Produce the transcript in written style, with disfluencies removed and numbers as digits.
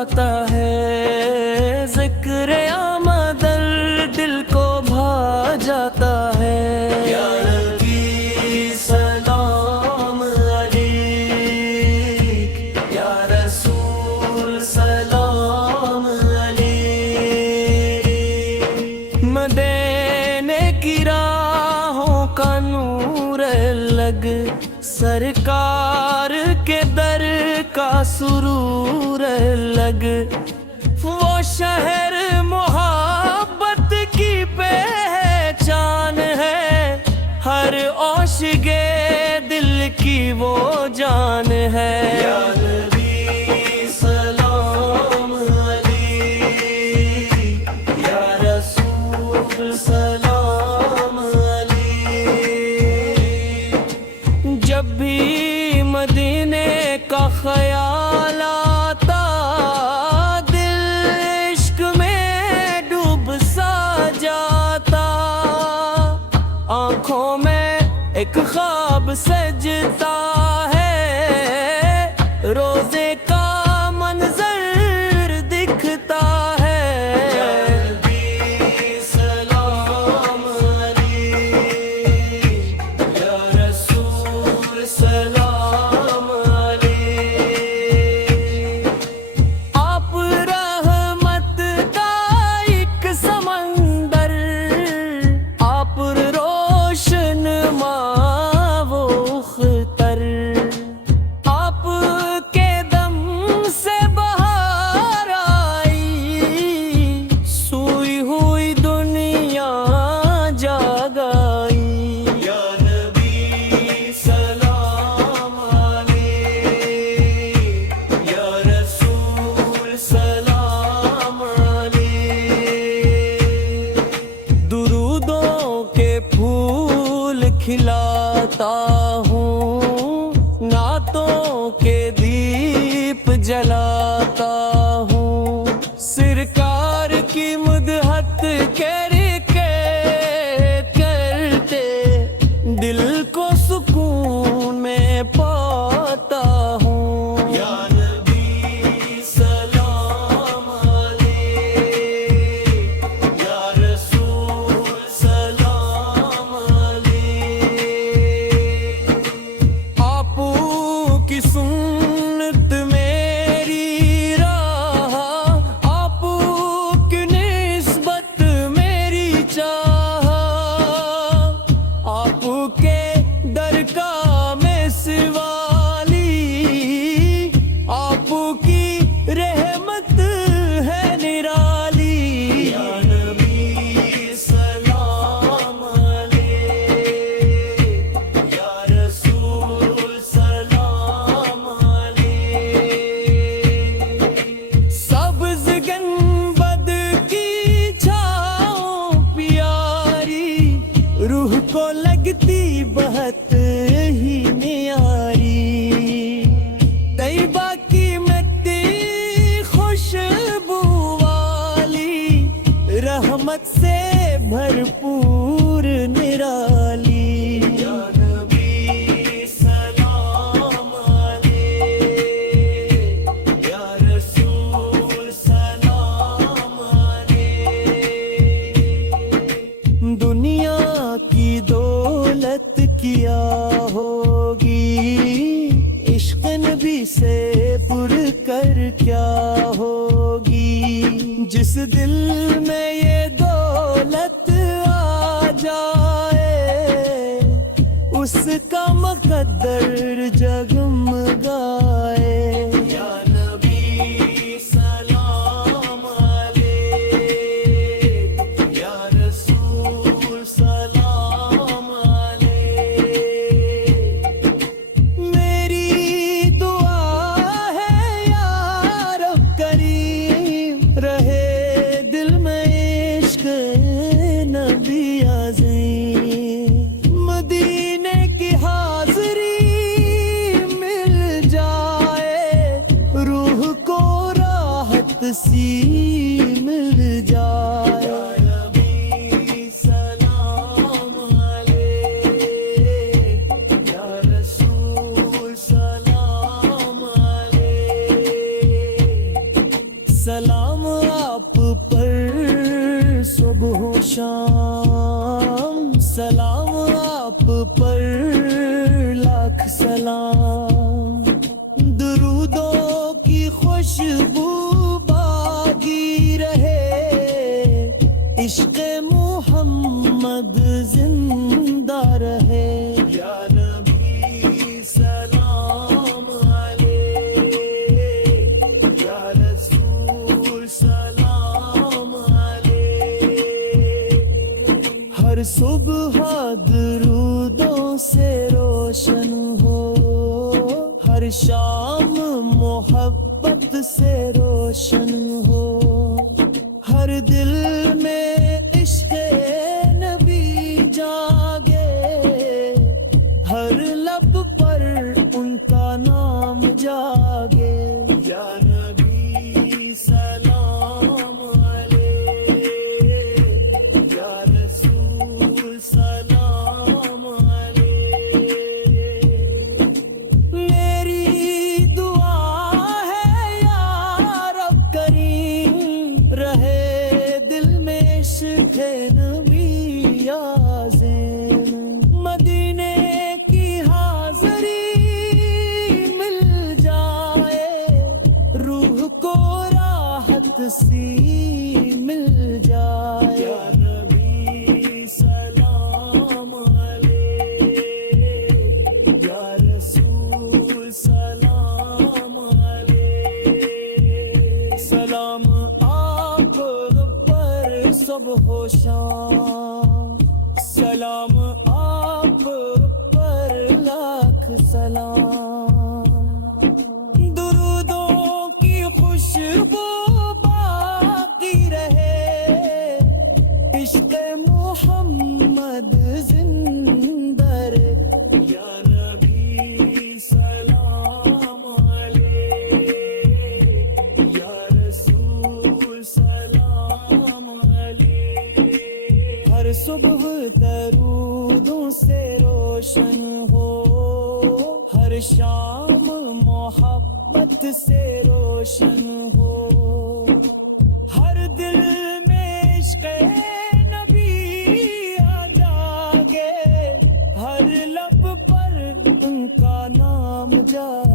جاتا ہے، ذکر آمد دل کو بھا جاتا ہے۔ یا نبی سلام علیک، یا رسول سلام علیک۔ مدینے کی راہوں کا نور لگ، سرکار کے در کا سرور لگ، وہ شہر محبت کی پہچان ہے، ہر عاشقے دل کی وہ جان ہے۔ یا نبی سلام علیک، یا رسول سلام علیک۔ جب بھی مدینے کا خیال آتا، دل عشق میں ڈوب سا جاتا، آنکھوں میں ایک خواب سجتا ہے، روزے کا منظر دکھتا ہے۔ یا نبی سلام علیک، یا رسول سلام علیک۔ آپ رحمت کا ایک سمندر، آپ روشن ماں وہ اختر، آپ کے دم سے بہار آئی، سوئی ہوئی دنیا جاگ آئی۔ یا نبی سلام علیک، یا رسول سلام علیک۔ درودوں کے پھول کھلاتا ہوں، نعتوں کے دیپ جلاتا ہوں، سرکار کی مدحت کرتے دل کو سکون میں پاتا ہوں۔ یا نبی سلام علیک، یا رسول سلام علیک۔ آپ کی سنت میری راہ، آپ کی نسبت میری چاہ، آپ کے در کا میں سوالی، آپ کی رحمت ہے نرالی۔ یا نبی سلام علیک، یا رسول سلام علیک۔ سبز گنبد کی چھاؤں پیاری، روح کو لگتی بہت ہی نیاری، طیبہ کی مٹی خوشبو والی، رحمت سے بھرپور نرالی۔ یا نبی سلام علیک، یا رسول سلام علیک۔ دنیا کی دولت کیا ہوگی، عشق نبی سے پر کر کیا ہوگی، جس دل میں یہ دولت آ جائے، اس کا مقدر جگمگائے۔ یا نبی سلام علیک، یا رسول سلام علیک۔ میری دعا ہے یا رب کریم، رہے دل میں عشق نبی عظیم، مدینے کی حاضری مل جائے، پر لاکھ سلام، درودوں کی خوشبو باقی رہے، عشق محمد زندہ رہے۔ یا نبی سلام علیک، یا رسول سلام علیک، ہر صبح درودوں سے روشن ہو، ہر شام محبت سے روشن ہو، ہر دل میں عشق نبی جاگے، ہر لب پر ان کا نام جاگے۔ یا نبی سلام علیک، یا رسول سلام علیک، میری دعا ہے یا رب کریم، رہے دل میں عشق نبی عظیم، مدینے کی حاضری مل جائے، روح کو راحت سی مل جائے۔ یا نبی سلام علیک، یا رسول سلام علیک، سلام آپ پر صبح و شام، سلام آپ پر لاکھ سلام، درودوں کی خوشبو باقی رہے، عشق محمد زندہ رہے۔ یا نبی سلام علیک، یا رسول سلام علیک، ہر صبح درودوں سے روشن ہو، ہر شام محبت سے روشن ہو، ہر دل میں عشق نبی آ جاگے، ہر لب پر ان کا نام جاگے۔